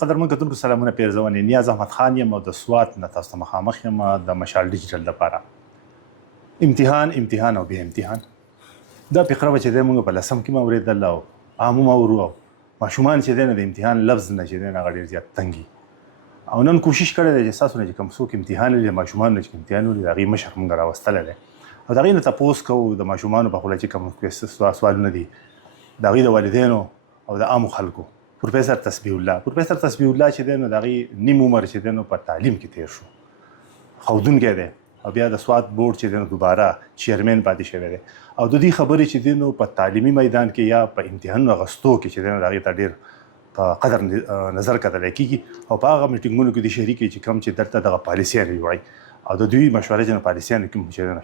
قدرمن کتونکو سلامونه پیرزونې نیاز احمد خان یم او د سوات نه تاسو ته مخامخ یم د مشال ډیجیټل لپاره امتحان او بیا امتحان دا فقره به چې دی موږ په لسم کې واورېدل او عامو واورو او ماشومان چې دی نه د امتحان لفظ نه چې دی نه هغه ډېر زیات تنګي او نن کوشش کړی دی چې ستاسو نه چې کوم څوک امتحان لري ماشومان نه چې امتحان ولري د هغې مشر موږ راوستلی دی او د هغې نه تپوس کوو د ماشومانو په خوله چې کوم سوالونه دي د هغوی د والدینو او د عامو خلکو پروفیسر تسبیح الله چې دی نو د هغې نیم عمر چې دی نو په تعلیم کې تیر شو ښودونکی دی او بیا د سوات بورډ چې دی نو دوباره چیرمین پاتې شوی دی او د دې خبرې چې دی نو په تعلیمي میدان کې یا په امتحانونو اخیستو کې چې دی نو د هغې ته ډېر په قدر نظر کتلی کېږي او په هغه میټینګونو کې د شریک چې کوم چې دلته دغه پالیسیانې جوړوي او د دوی مشوره جن پالیسیانو کې چې دی نو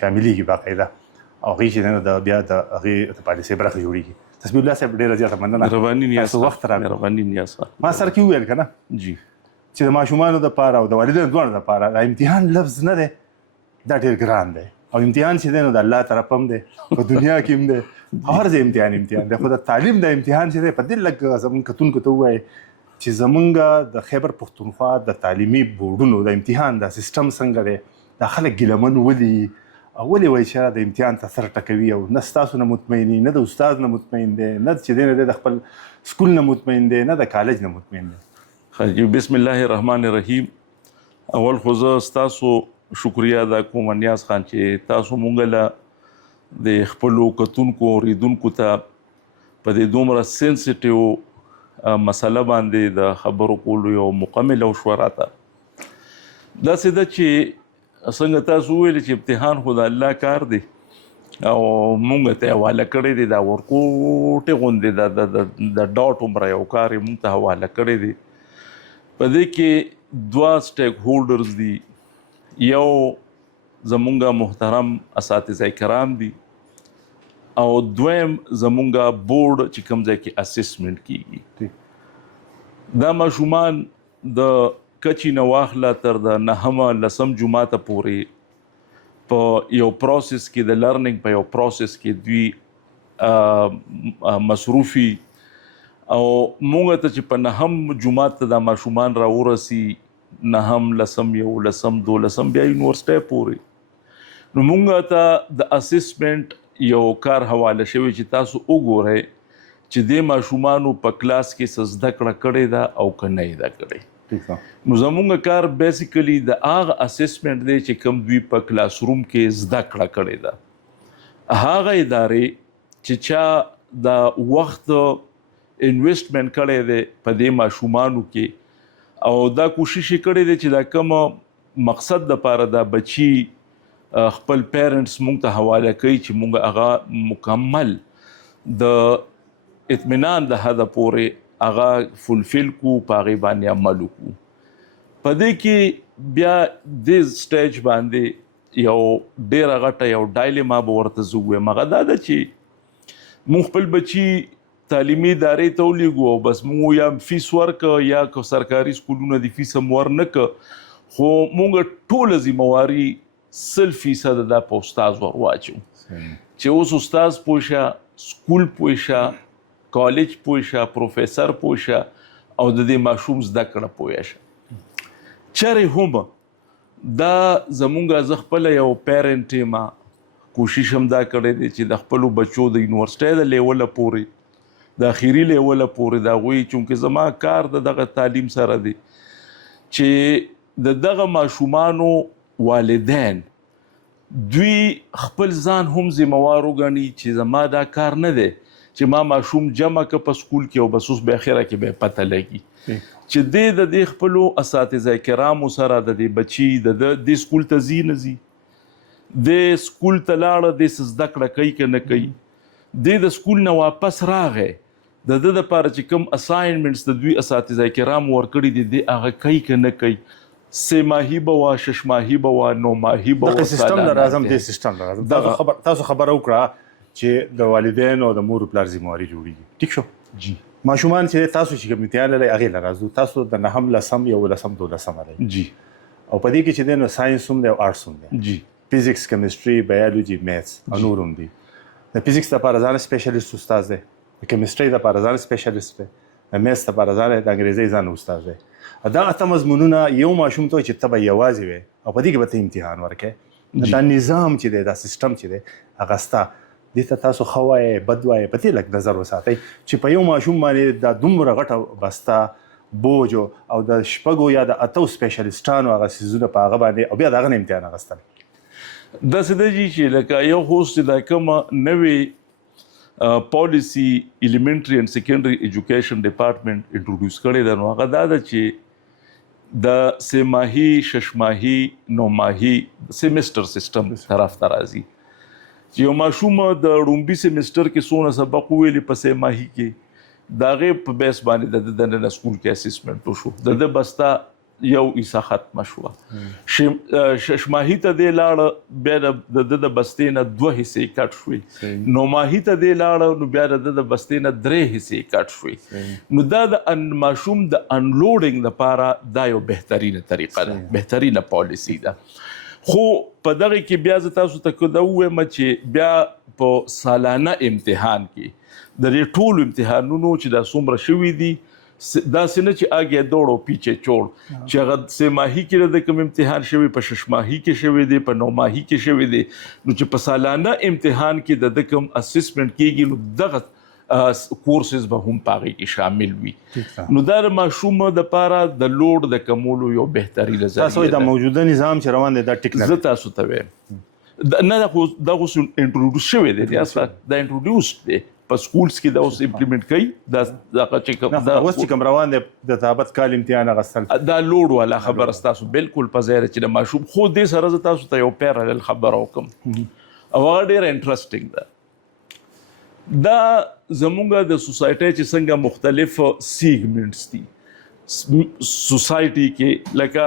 شاملېږي باقاعده او هغې چې دی نو بیا د هغې د پالیسۍ برخه جوړېږي تسبیح الله صاحب ډېره زیاته مننه مهرباني نیاز وخت راکړ مهرباني نیاز ما سر کې وویل که نه جی چې د ماشومانو دپاره او د والدینو دواړو دپاره د امتحان لفظ نه دی دا ډېر ګران دی او امتحان چې دی نو د الله طرف هم دی په دنیا کې هم دی هر ځای امتحان دی خو د تعلیم د امتحان چې دی په دې لږ زموږ کتونکو ته ووایي چې زموږ د خیبر پښتونخوا د تعلیمي بورډونو د امتحان د سیستم څنګه دی دا خلک ګیلمن ولي ولې وایي چې د امتحان ته سر ټکوي او نه ستاسو نه مطمئن دي نه د استاد نه مطمئن دی نه چې دی نه دی د خپل سکول نه مطمئن دی نه د کالج نه مطمئن دی بسم الله الرحمن الرحیم اول خو زه ستاسو شکریا ادا کوم نیاز خان چې تاسو مونږ له د خپلو کتونکو اوریدونکو ته په دې دومره سینسیټیو مسله باندې د خبرو کولو یو مکمل مشوره ده داسې ده چې څنګه تاسو ویل چې امتحان خو د الله کار دی او مونږ ته حواله کړی دی دا ورکوټې غوندې د ډاټ عمره یو کار یې مونږ ته حواله کړی دی په دې کې دوه سټیک هولډرز دي یو زمونږ محترم اساتذه کرام دي او دویم زمونږ بورډ چې کوم ځای کې اسسمنټ کیږي دا ماشومان د کچی نه واخله تر د نهمه لسم جماعته پورې په یو پروسس کې د لرننګ په یو پروسس کې دوی مصروفي او مونږ ته چې په نهم جماعت ته د ماشومان راورسي نهم لسم یو لسم دو لسم بیا یونیورسټۍ پورې نو مونږ ته د اسسمنټ یو کار حواله شوی چې تاسو وګورئ چې د ماشومانو په کلاس کې څه زده کړه کړې ده او که نه یې ده کړې نو زمونږ کار بیسیکلی د هغه اسسمنټ دی چې کوم دوی په کلاس روم کې زده کړه کړې ده هغه ادارې چې چا د وخت انویسټمنټ کړی دی په دې ماشومانو کې او دا کوشش یې کړی دی چې دا کوم مقصد دپاره دا بچي خپل پیرنټس مونږ ته حواله کوي چې مونږ هغه مکمل د اطمینان د حده پورې هغه فلفل کو په هغې باندې عمل وکړو په دې کې بیا دې سټیج باندې یو ډېره غټه یو ډایلما به ورته زه ووایم هغه دا ده چې مونږ خپل بچي تعلیمي ادارې ته ولیږو او بس مونږ یا فیس ورکه یا که سرکاري سکولونه د فیس هم ورنکه خو مونږ ټوله ذمواري 100% دا په استاد ور واچو چې اوس استاد پوه شه سکول پوه شه کالج پوه شه پروفیسر پوه شه او د دې ماشوم زده کړه پوه شه چرې هم دا زمونږ زه خپله یو پیرنټ یم کوشش هم دا کړی دی چې د خپلو بچو د یونیورسټۍ د لیوله پورې د اخري لیوله پورې د هغوی چونکې زما کار د دغه تعلیم سره دی چې د دغه ماشومانو والدین دوی خپل ځان هم ذموار وګڼي چې زما دا کار نه دی چې ما ماشوم جمع که په سکول کې او بس اوس به اخره کې به پته لګي چې د دې خپلو اساتذه کرامو سره د دې بچي د دې سکول ته ځي نه ځي د سکول ته لاړه د څه زده کړه کوي که نه کوي د سکول نه واپس راغی د ده دپاره چې کوم اساینمنټس د دوی اساتذه کرامو ورکړي دي د هغه کوي که نه کوي 3 ماهي به وه 6 ماهي به وه 9 ماهي به دغه سیستم نه راځم دې سیستم نه راځم تاسو خبره وکړه چې د والدینو او د مور پلار ذمواري جوړېږي ټیک شو جی ماشومان چې تاسو چې کوم امتحان لرئ هغې له راځو تاسو د نهم لسم یو لسم دولسم لرئ جی او په دې کې چې دی نو ساینس هم دی او آرټس هم دی جی فزیکس کیمستري بایولوجي میتس او نور هم دي د فزیکس دپاره ځان سپیشلیست استاد دی د کیمستري دپاره ځان سپیشلیست دی د میث لپاره ځان د انګریزي ځان استاد دی. دا اته مضمونونه یو ماشوم ته چې ته به یوازې وې او په دې کې به ته امتحان ورکړې. دا نظام چې دی دا سیستم چې دی هغه ستا دې ته تاسو ښه وایې بد وایې په دې لږ نظر وساتئ چې په یو ماشوم باندې دا دومره غټه بسته بوج او د شپږو یا د اتو سپیشلیسټانو هغه څیزونه په هغه باندې او بیا د هغه نه امتحان اخیستل. داسې دی چې لکه یو اوس چې دا کومه نوې پالیسي ایلیمنټري اینډ سیکنډري ایجوکیشن ډپارټمنټ انټروډیوس کړې ده، نو هغه دا ده چې د 3 ماهي 6 ماهي 9 ماهي سیمسټر سیستم طرف ته راځي چې یو ماشوم د ړومبي سیمسټر کې څونه سبق ویلي په 3 ماهي کې د هغې په بیس باندې د دننه سکول کې اسسمنټ وشو، د بسته یو ایسا ختمه شوه. 6 ماهي ته دی لاړه بیا د بستې نه 2 حصې کټ شوې، 9 ماهي ته دی لاړه نو بیا د بستې نه 3 حصې کټ شوې. نو دا د ماشوم د انلوډینګ لپاره دا یو بهترینه طریقه ده، بهترینه پالیسي ده. خو په دغه کې بیا زه تاسو ته دا ووایم چې بیا په سالانه امتحان کې د دې ټولو امتحانونو چې دا څومره شوي دي داسې نه چې آګې دوړ او پیچې چوړ چې هغه 3 ماهي کې د کوم امتحان شوی په 6 ماهي کې شوی دی په 9 ماهي کې شوی دی، نو چې په سالانه امتحان کې د کوم اسسمنټ کېږي نو دغه کورسز به هم پاغې کې شامل وي. نو دا د ماشوم دپاره د لوډ د کمولو یو بهترینه ذریعه ده. تاسو دا موجوده نظام چې روان دی دا ټیک نه زه تاسو ته وایم نه دا خو انټروډیوس شوی دی، دا انټروډیوس دی په سکولز کې دا اوس امپلیمنٹ کوي. دا اوس چې کوم روان دی د تابت کال امتحان اخیستل دا لوډ والا خبره ستاسو بالکل په ځای چې د ماشوم خو دې سره زه تاسو ته یو پیرالل خبره وکړم او هغه ډېره انټرسټینګ ده. دا زمونږ د سوسایټۍ چې څنګه مختلف سیګمنټس دي سوسایټي کې، لکه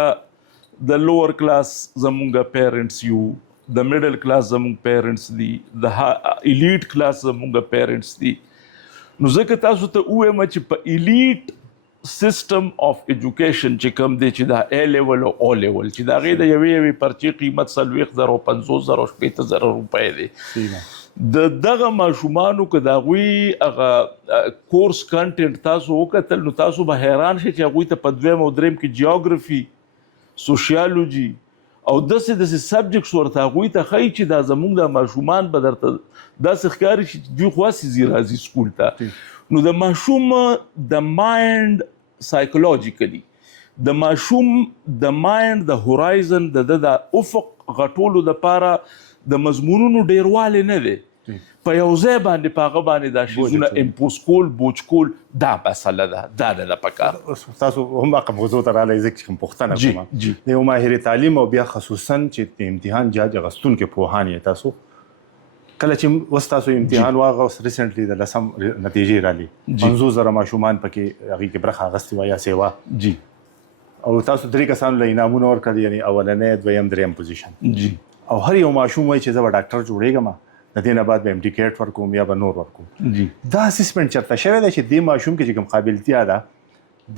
د لوور کلاس زمونږ پیرنټس یو، د میډل کلاس زمونږ پیرنټس دي، د ایلیټ کلاس زمونږ پیرنټس دي. نو ځکه تاسو ته ووایم چې په ایلیټ سیستم اف ایجوکیشن چې کوم دی چې دا A لیول او O لیول چې د هغې د یوې پرچې قیمت 40,000 50,000 شپېته زره روپۍ دی، د دغه ماشومانو که د هغوی هغه کورس کنټنټ تاسو وکتل نو تاسو به حیران شئ چې هغوی ته په 2 او 3 کې جیوګرافي، سوشیالوجي او داسې سبجیکټس ورته هغوی ته ښایي چې دا زموږ د ماشومان به درته داسې ښکاري چې دوی خو هسې ځي راځي سکول ته. نو د ماشوم د مایند سایکولوجیکلی د ماشوم د مایند د هورایزن د افق غټولو دپاره د مضمونونو ډیروالی نه دی، په یو ځای باندې په هغه باندې دا شیزونه امپوز کول بوج کول دا مسله ده، دا نه ده پکار. تاسو هم هغه موضوع ته راغلی زه چې کوم پوښتنه کوم د یو ماهر تعلیم او بیا خصوصا چې د امتحان جاج اخیستونکي پوهان یې تاسو کله چې اوس تاسو امتحان واغوست ریسنټلی د 10 نتیجې رالي 50,000 ماشومان پکې هغې کې برخه اخیستې وه یا سیوا جی او تاسو 3 کسانو له انعامونه ورکړل، یعنې اولنی دویم دریم پوزیشن جی او هر یو ماشوم وایي چې زه به ډاکټر جوړېږم د دې نه بعد به امډیکیټ ورکوم یا به نور ورکوم. جی دا اسسمنټ چېرته شوی دی چې دې ماشوم کې چې کوم قابلتیا ده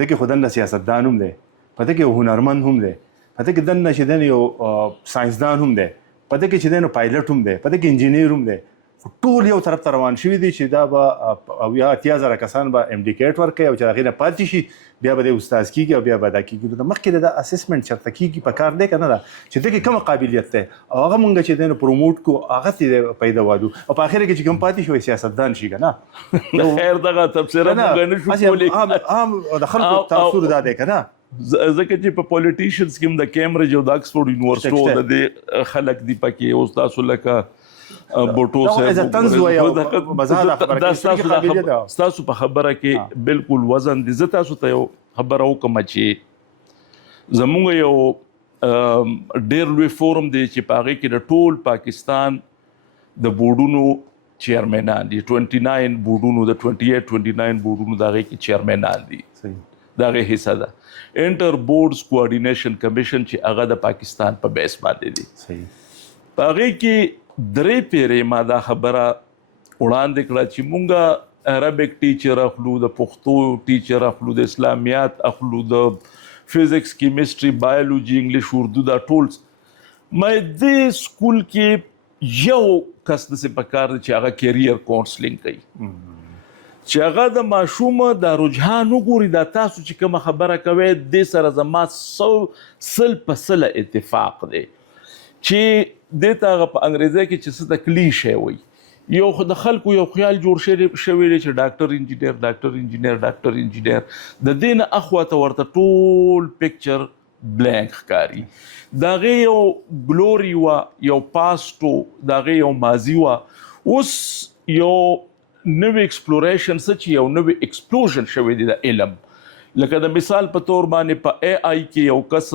دغې خو دننه سیاستدان هم دی، په دې کې یو هنرمند هم دی، په دې کې دننه چې دی یو ساینسدان هم دی، په دې کې چې دی نو پایلټ هم دی، په دې کې انجینیر هم دی، ټول یو طرف ته روان شوي دي چې دا به او یا 80,000 کسان به امډیکیټ ورکوي او چې هغې نه پاتې شي بیا به دی استاذ کېږي او بیا به دا کېږي. نو مخکې د اسسمنټ چېرته کېږي په کار دی که نه ده چې دغې کومه قابلیت دی او هغه مونږ چې دی نو پروموټ کړو هغه ته پیدا والو او په اخر کې چې کوم پاتې شوی سیاستدان شي که نه خیر دغه تبصره موږ نه شو کولی. عام د خلکو تاثر دا دی که نه ځکه چې په پولیټیشنز کې هم د کیمبرج او د اکسفورډ یونیورسټو د دې خلک دي پکې اوس تاسو لکه بوټو ستاسو په خبره کې بالکل وزن دي. زه تاسو ته یو خبره وکړم چې زمونږ یو ډېر لوی فورم دی چې په هغې کې د ټول پاکستان د بورډونو چیرمنان دي، 29 بورډونو د 29 بورډونو د هغې کې چیرمنان دي، د هغې حصه ده. انټر بورډز کوارډینیشن کمیشن چې هغه د پاکستان په بیس باندې دی، په هغې کې 3 پیرې ما دا خبره وړاندې کړه چې مونږ عربک ټیچر اخلو، د پښتو ټیچر اخلو، د اسلامیات اخلو، د فزکس کیمسټري بایولوجي انګلیش اردو دا ټول. مې دې سکول کې یو کس داسې پکار دی چې هغه کیریر کاونسلینګ کوي چې هغه د ماشوم د رجحان وګوري دا تاسو چې کومه خبره کوي د سره زما 100% اتفاق دی چې د تاغه په انګریزي کې چې څه د کلیشه وي یو خو د خلکو یو خیال جوړ شوی دی چې ډاکټر انجینیر د دین اخواته ورته ټول پکچر بلانک ښکاري دغه یو ګلوري وا یو پاستو دغه یو ماضي وا اوس یو نوې ایکسپلوریشن چې یو نوې ایکسپلوژن شوی دی د علم لکه د مثال په تور باندې په اي اي کې یو کس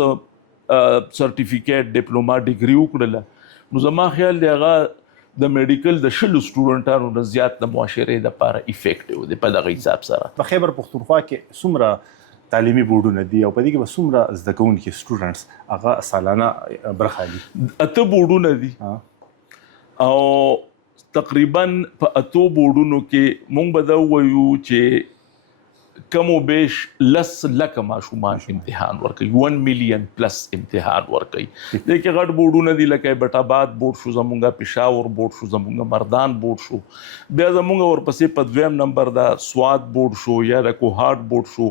سرټیفیکیټ ډیپلوما ډیګري وکړله نو زما خیال دی هغه د میډیکل د شلو سټوډنټانو نه زیات د معاشرې لپاره افیکټیو دی په دغه حساب سره په خیبر پختونخوا کې څومره تعلیمي بورډونه دي او په دې کې به څومره زده کوونکي سټوډنټس هغه سالانه برخه اخلي 8 بورډونه دي او تقریبا په 8 بورډونو کې مونږ به دا وایو چې کم و بیش 10 لک ماشومان امتحان ورکوي 1 ملین پلس امتحان ورکوي دې کې غټ بورډونه دي لکه بټ آباد بورډ شو زمونږه پېښور بورډ شو زمونږه مردان بورډ شو بیا زمونږه ورپسې په دویم نمبر دا سواد بورډ شو یا د کوهاټ بورډ شو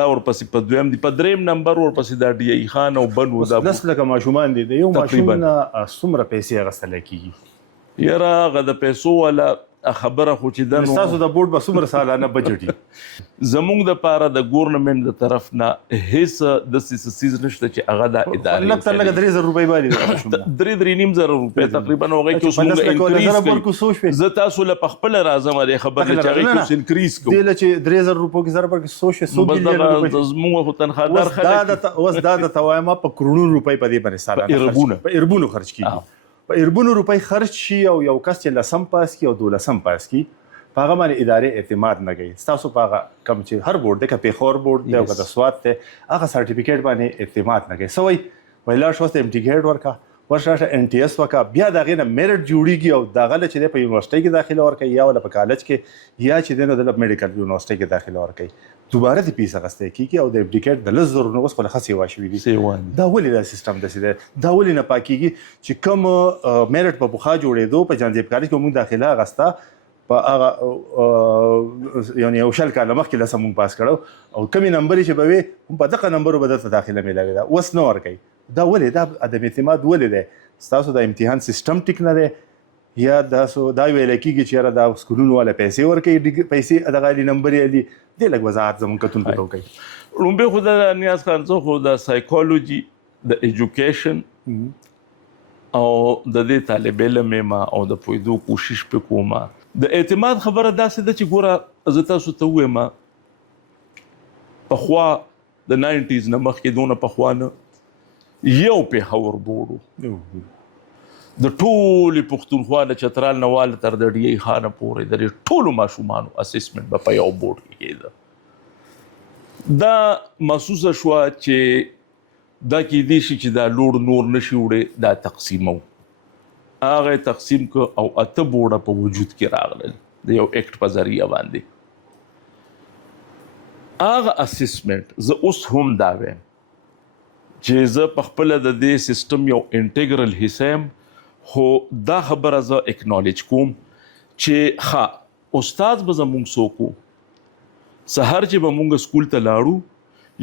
دا ورپسې په دویم دی په دریم نمبر ورپسې دا ډي ای خان او بنو دا 10 لک ماشومان دي د یو ماشوم نه څومره پیسې اخیستل کیږي یاره هغه د پیسو والا خبره خو چې د تاسو د بورډ به څومره سالانه بجټ زمونږ د پاره د ګورنمنت د طرف نه هیڅ د سیس نشته چې هغه د ادارې لکه 3000 روپۍ باندې 3.5 روپۍ تقریبا هغه کې اوس موږ انکریز زه تاسو له خپل راځم د خبرې چې هغه اوس انکریز کوو دله چې 3000 روپۍ کې ضرب کې 100 مليون زموږ خو تنخوادار خلک اوس دا د توایمه په کرونو روپۍ په دې باندې سالانه په اربونو خرج کیږي په اربونو روپۍ خرج شي او یو کس چې لسم پاس کی او دولسم پاس کی په هغه باندې ادارې اعتماد نه کوي تاسو په هغه کم چې هر بورډ د پیښور بورډ د سواد ته هغه سرټیفیکیټ باندې اعتماد نه کوي سوې ویلا شوسته امټیګیټ ورکا ورشه ان ټي اس وکا بیا دغه نه میرټ جوړیږي او دغه چې په یونیورسيټي کې داخله ورکړي یا ول په کالج کې یا چې د میډیکل یونیورسيټي کې داخله ورکړي دوباره د پیسه غسته کیږي او د امټیګیټ د لزر نو اوس خو خاصه واشوي دي دا ولې دا سیستم د سیده دا ولې نه پاکيږي چې کوم میرټ په بوخا جوړېدو په جانجیب کالج کې موږ داخله غسته په هغه یعنی یو شل کاله مخکې لسم موږ پاس کړو او کمی نمبر چې به وي په دغه نمبر به د داخله ملاوي دا اوس نو ورکي دا ولې دا عدم اعتماد ولې ده تاسو د امتحان سیستم ټیک نه ده یا دا ویل کېږي چې دا سکولونو والا پیسې ورکي پیسې دغه نمبر یې دي د لږ وضاحت زموږ کتون ته کوي لومبه خو د نیاز خان زه خو د سایکولوژي د ایجوکیشن او د دې طالب علم ما او د پویدو کوشش وکوم د اعتماد خبره داسې ده چې ګوره زه تاسو ته وایم په خوا د 90s نه مخکې دونه په خوا نه یو پیښور بورډ د ټولې پښتونخوا د چترال نوال تر د ډي خانه پورې د ټولو ماشومانو اسسمنت په یو بورډ کې کېده دا محسوسه شو چې دا کې دي چې دا لوړ نور نشي وړي دا تقسیمو هغه تقسیم کو او اته بورډ په وجود کې راغلل د یو اکټ په ذریعہ باندې هغه اسسمنت زه اوس هم دا وایم چې زه په خپل د دې سیستم یو انټیګرل حصہ خو دا خبره زه اکنالج کوم چې ها استاد به زموږ سوکو سحر چې به مونږ سکول ته لاړو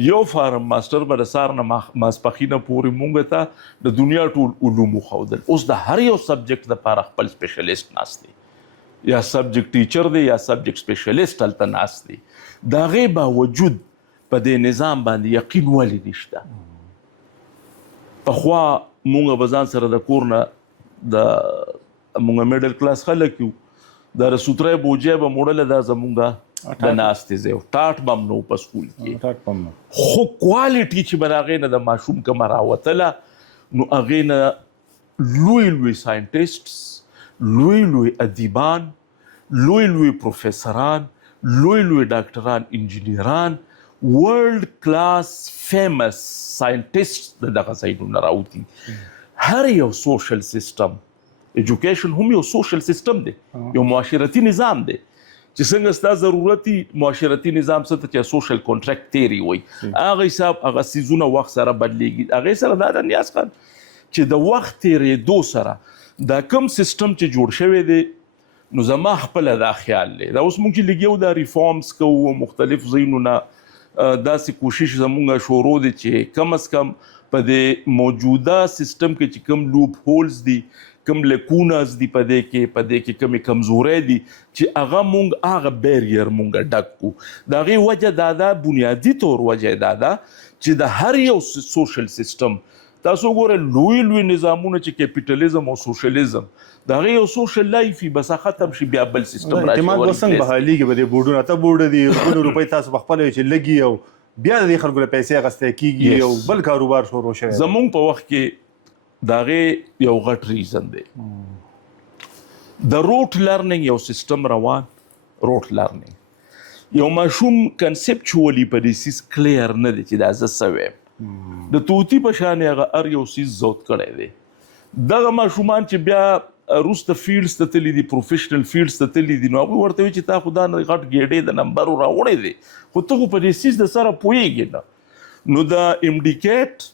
یو فارم ماستر به د سار نه ماسپخینه پورې مونږ ته د دنیا ټول علوم خودل اوس د هر یو سبجیکټ لپاره خپل سپیشلیست ناشتي یا سبجیکټ ټیچر دی یا سبجیکټ سپیشلیست تلته ناشتي دا غي باوجود په دې نظام باندې یقین ولې نشته په خوا مونږ بزان سره د کورنه د مونږ میډل کلاس خلک یو د رسوتره بوجه به موډل د زمونږه د ناستې زه ټاټ بم نو په سکول کې خو کوالټي چې براغې نه د ماشوم کمه راوتله نو هغې نه لوی ساینټیسټس لوی ادیبان لوی پروفیسران لوی ډاکټران انجینیران ورلد کلاس فیمس ساینټیسټ دغه ځایونو راوتي هر یو سوشل سیستم ایجوکیشن هم یو سوشل سیستم دی یو معاشرتي نظام دی چې څنګه ستا ضرورتي معاشرتي نظام څه ته چې سوشل کنټراکټ تیوري وایي هغه حساب هغه سیزونه وخت سره بدلیږي هغې سره دا د نیاز خان چې د وخت تیرېدو سره دا کوم سیستم چې جوړ شوی دی نو زما خپله دا خیال دی دا اوس مونږ چې لګیو دا ریفارمز کوو مختلف ځایونو نه داسې کوشش زمونږ شروع دی چې کم از کم په دې موجوده سیستم کې چې کوم لوپ هولز دي کوم لیکونز دي په دې کې کومې کمزورۍ دي چې هغه مونږ هغه بیریر مونږ ډک کړو د هغې وجه دا بنیادي طور وجه دا ده چې د هر یو سوشل سیستم تاسو ګورئ لوی نظامونه چې کیپیټالیزم او سوشلیزم د هغې یو سوشل لایف وي بس ختم شي بیا بل سیستم راشي اعتماد به څنګه بحالېږي به دې بورډونه اته بورډه دي ګلو روپۍ تاسو په خپله چې لګي او بیا د دې خلکو له پیسې اخیستی کېږي او بل کاروبار شروع شوی زمونږ په وخت کې د هغې یو غټ ریزن دی د روټ لرنینګ یو سیستم روان روټ لرنینګ یو ماشوم کنسپچوالي په دې سیس کلیر نه دی چې دا زه څه ویم د طوطي په شان هغه هر یو سیس زود کړی دی دغه ماشومان چې بیا روسته فیلډز ته تللی دي پروفیشنل فیلډز ته تللی دي نو هغوی ورته وایي چې تا خو دا غټ ګېډې د نمبرو راوړی دی خو ته خو په دې سیس د سره پوهېږې نه نو د امډیکیټ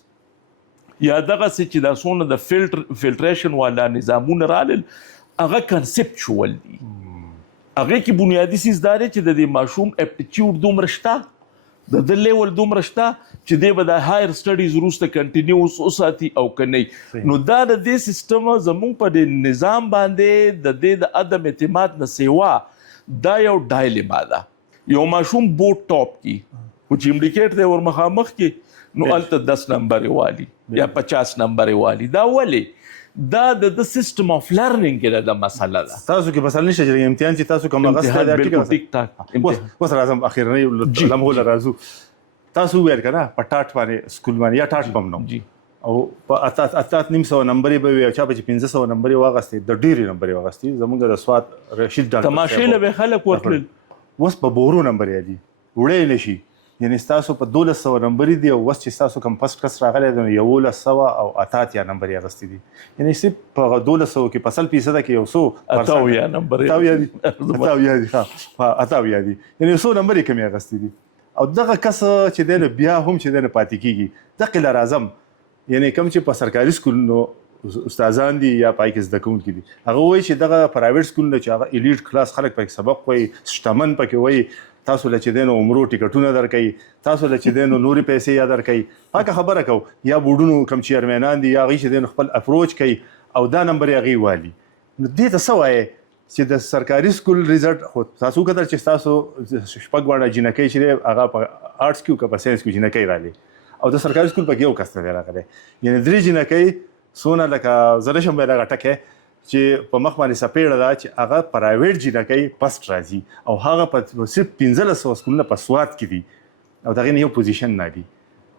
یا دغسې چې دا څونه د فلټریشن والا نظامونه رالل هغه کنسپچوال دي هغې کې بنیادي سیس دا دی چې د دې ماشوم اپټیچیوډ دومره شته د ده لیول دومره شته چې دی به د هایر سټډیز وروسته کنټینیوس وساتي او که نه نو دا د دې سیستم زموږ په دې نظام باندې د دې د عدم اعتماد نه سیوا دا یو ډایلیما ده یو ماشوم بورډ ټاپ کی خو چې امډیکیټ دی ور مخامخ کې نو هلته 10 نمبرې والي یا 50 نمبرې والي دا ولې دا د سیستم اف لرنینګ کې دا مسله ده تاسو کې مسله نشته چې امتحان چې تاسو کوم غوښتل دا ټیک ټاک اوس راځم اخیرنۍ لمحه راځو تاسو ویل کنه په ټاټ باندې سکول باندې یا ټاټ بم نو جی او په اتات نیم سو نمبرې به وي چا په 1500 نمبرې واغستې د ډېری نمبرې واغستې زمونږ د سواد رشید ډاکټر تماشې له خلک ورکړل اوس په بورو نمبرې دي وړې نشي یعنی تاسو په 1200 نمبرې دی او اوس چې تاسو کوم فرست کلاس راغلی دی نو 1100 او اتاتیا نمبرې اغستې دي یعنی صرف په 1200 کې په 100% کې یو څو اتاویا نمبرې اتاویا دي یعنی 100 نمبرې کمې اغستې دي او دغه کس چې دی نو بیا هم چې دی نو پاتې کېږي دقې لر اعظم یعنی کوم چې په سرکاري سکول نو استادان دي یا پای کې زده کوونکي دي هغه وایي چې دغه پرایویټ سکول نه چې هغه الیټ کلاس خلک پکې سبق وایي شتمن پکې وایي تاسو له چې دی نو عمرو ټیکټونه درکوي تاسو له چې دی نو نورې پیسې یا درکوي پاکه خبره کو یا بورډونو کوم چیرمنان دي یا هغوی چې دی نو خپل اپروچ کوي او دا نمبر یې هغوی والي نو دې ته څه وایې چې د سرکاري سکول ریزلټ خو تاسو وکتل چې تاسو شپږ واړه جینکۍ چې دی هغه په آرټس کې او که په ساینس کې جینکۍ راغلي او د سرکاري سکول پکې یو کس نه دی راغلی یعنی 3 جینکۍ څونه لکه زه نشم ویلی هغه ټکی چې په مخ باندې سپېړه ده چې هغه پرایویټ جینکۍ فسټ راځي او هغه په صرف 1500 سکولونه په سوات کې دي او د هغې نه یو پوزیشن نه دي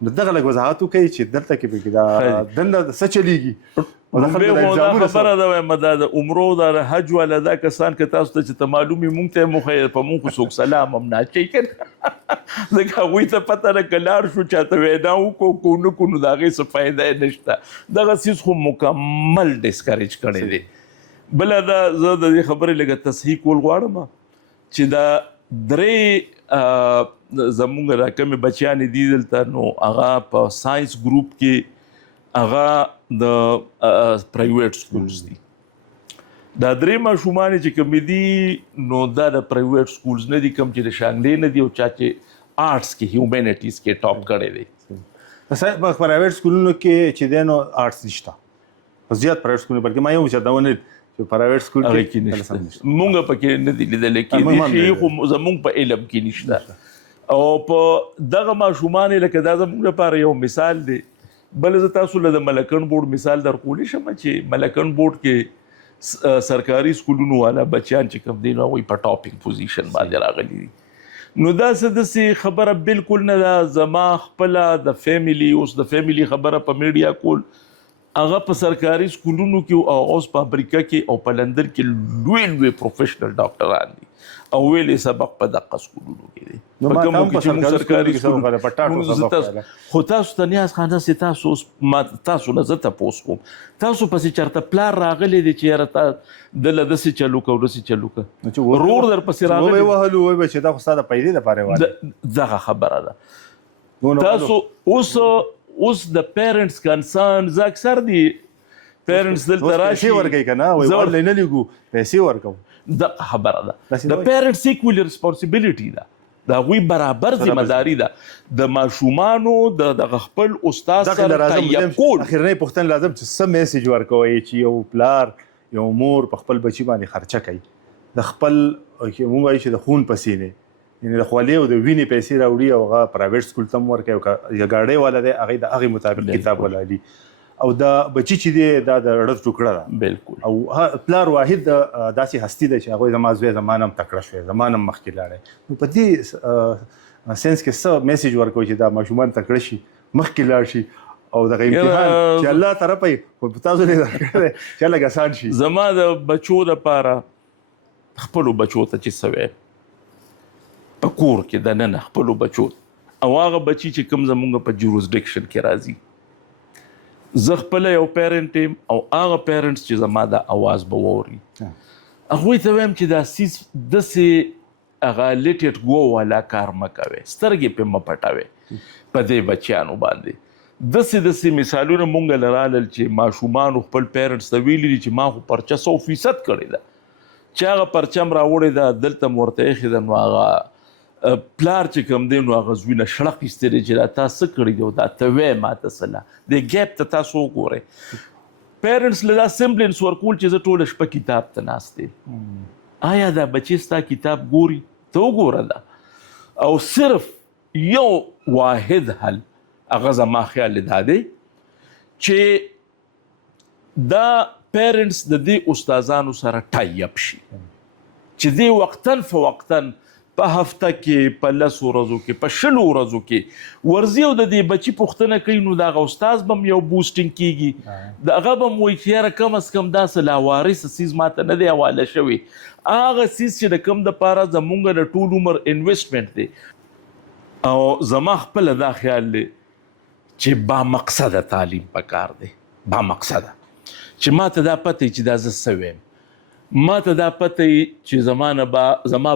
نو دغه لږ وضاحت وکړئ چې دلته کې پکې دا دنده څه چلیږي دا خبره ده وایم دا د عمرو دا حج والا دا کسان که تاسو ته چې ته معلوم وي مونږ ته مخیر په مونږ خو څوک سلام هم نه اچوي که ځکه هغوی ته پته ده که لاړ شو چاته وینا وکړو کو نه کړو نو د هغې څه فایده یې نشته دغه څیز خو مکمل ډسکریج کړی دی بله دا زه د دې خبرې لږه تصحیح کول غواړم چې دا درې زمونږ را کومې بچیانې دي دلته نو هغه په ساینس ګروپ کې هغه د پرایویټ سکولز دي دا درې ماشومانې چې کومې دي نو دا د پرایویټ سکولز نه دي کوم چې د شانګلې نه دي او چا چې آرټس کې هیومینټیز کې ټاپ کړی دی په پرایویټ سکولونو کې چې دی نو آرټس نشته په زیات پرایویټ سکولونو بلکې ما یو چاته چې پرایویټ سکول کې نشته مونږ پکې نه دي لیدلی کېدای خو زمونږ په علم کې نشته او په دغه ماشومان لکه دا زمونږ لپاره یو مثال دی بل زه تاسو له د ملکن بورډ مثال در کولی شم چې ملکن بورډ کې سرکاري سکولونو والا بچیان چې کوم دي نو هغوی په ټاپینګ پوزیشن باندې راغلي دي نو دا څه داسې خبره بالکل نه ده زما خپله د فیملی اوس د فیملی خبره په میډیا کول هغه په سرکاري سکولونو کې او اوس په امریکا کې او په لندن کې لوی پروفیشنل ډاکټران دي او ویلې سبق په دغه سکولونو کې دی په کومو کې چې موږ سرکاري سکولونو خو تاسو ته نیاز خان داسې تاسو نه زه تپوس کوم تاسو پسې چېرته پلار راغلی دی چې یاره تا دله داسې چلو که او داسې چلو که ورور در پسې راغلی وهلو وایي به چې دا خو ستا د پیدې دپاره وایي دغه خبره ده تاسو اوس د پیرنټس کنسرنز اکثر دي پیرنټس دلته راشي پیسې ورکوي که نه وایي ورلی نه لږو پیسې ورکوم دغه خبره ده داسې د پیرنټس ایکوال ریسپانسیبিলিټي ده د هغوی برابر ذمہداري ده د ماشومانو د خپل استاد سره تیب کول. اخرنۍ پوښتنه لازم چې څه میسج ورکوي چې یو پلار یو مور په خپل بچي باندې خرچه کوي د خپل موږ وایو چې د خون پسینې یعنې د خولې او د وینې پیسې راوړي او هغه پرایویټ سکول ته هم ورکوي او یا ګاډۍ والا دی هغې د هغې مطابق کتاب ولالي او دا بچي چې دی دا د رډ ټوکړه ده بالکل او پلار واحد داسې هستي ده چې هغوی زما زوی زما نه هم تکړه شوی زما نه هم مخکې لاړی نو په دې سینس کې څه میسج ورکوي چې دا ماشومان تکړه شي مخکې لاړ شي او دغه امتحان چې الله طرفه یې خو په تاسو نه درکړی چې لږ اسان شي. زما د بچو دپاره خپلو بچو ته چې څه ویم په کور کې دننه خپلو بچو او هغه بچي چې کوم زمونږ په جورسډکشن کې راځي زه خپله یو پیرنټ یم او هغه پیرنټس چې زما د اواز به واوري هغوی ته وایم چې دا سیز داسې هغه لیټ اټ گو والا کار مه کوئ سترګې پې مه پټوئ په دې بچیانو باندې. داسې مثالونه مونږ له رالل چې ماشومانو خپل پیرنټس ته ویلي دي چې ما خو پرچه 100% کړې ده چې هغه پرچم راوړې ده دلته مو ورته ایښې ده نو هغه پلار چې کوم دی نو هغه زوی نه شړق ایستلی دی چې دا تا څه کړي دي او دا ته وایې ما ته څه نه دې ګیپ ته تاسو وګورئ. پیرنټس له دا سمبلنس ورکول چې زه ټوله شپه کتاب ته ناست یم آیا دا بچی ستا کتاب ګوري ته وګوره ده او صرف یو واحد حل هغه زما خیال دا دی چې دا پیرنټس د دې استادانو سره ټای اپ شي چې دې وقتاً فوقتاً په هفته کې په 10 ورځو کې په 20 ورځو کې ورځي او د دې بچي پوښتنه کوي نو د هغه استاد به هم یو بوسټینګ کېږي د هغه به هم وایي چې یاره کم از کم داسې لاوارثه څیز ماته نه دی حواله شوی هغه څیز چې د کوم دپاره زمونږ د ټول عمر انویسټمنټ دی. او زما خپله دا خیال دی چې با مقصده تعلیم پکار دی با مقصده چې ما ته دا پته چې دا زه څه ویم ما ته دا پته چې زما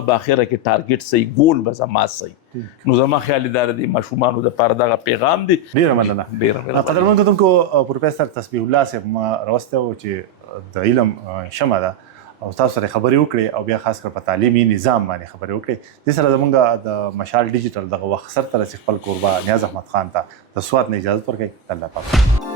به اخره کې ټارګټ صحیح ګول به زما صحیح نو زما خیال دا دی ماشومانو دپاره دغه پیغام دی. ډېره مننه. قدرمن کتونکو پروفیسر تسبیح الله صاحب ما راوستی و چې د علم شمع ده او تاسو سره خبرې وکړې او بیا خاص کر په تعلیمي نظام باندې خبرې وکړې. دې سره زمونږ د مشال ډیجیټل دغه وخت سرته رسي خپل کوربه نیاز احمد خان ته د سوات نه اجازه ورکوي. الله پاک.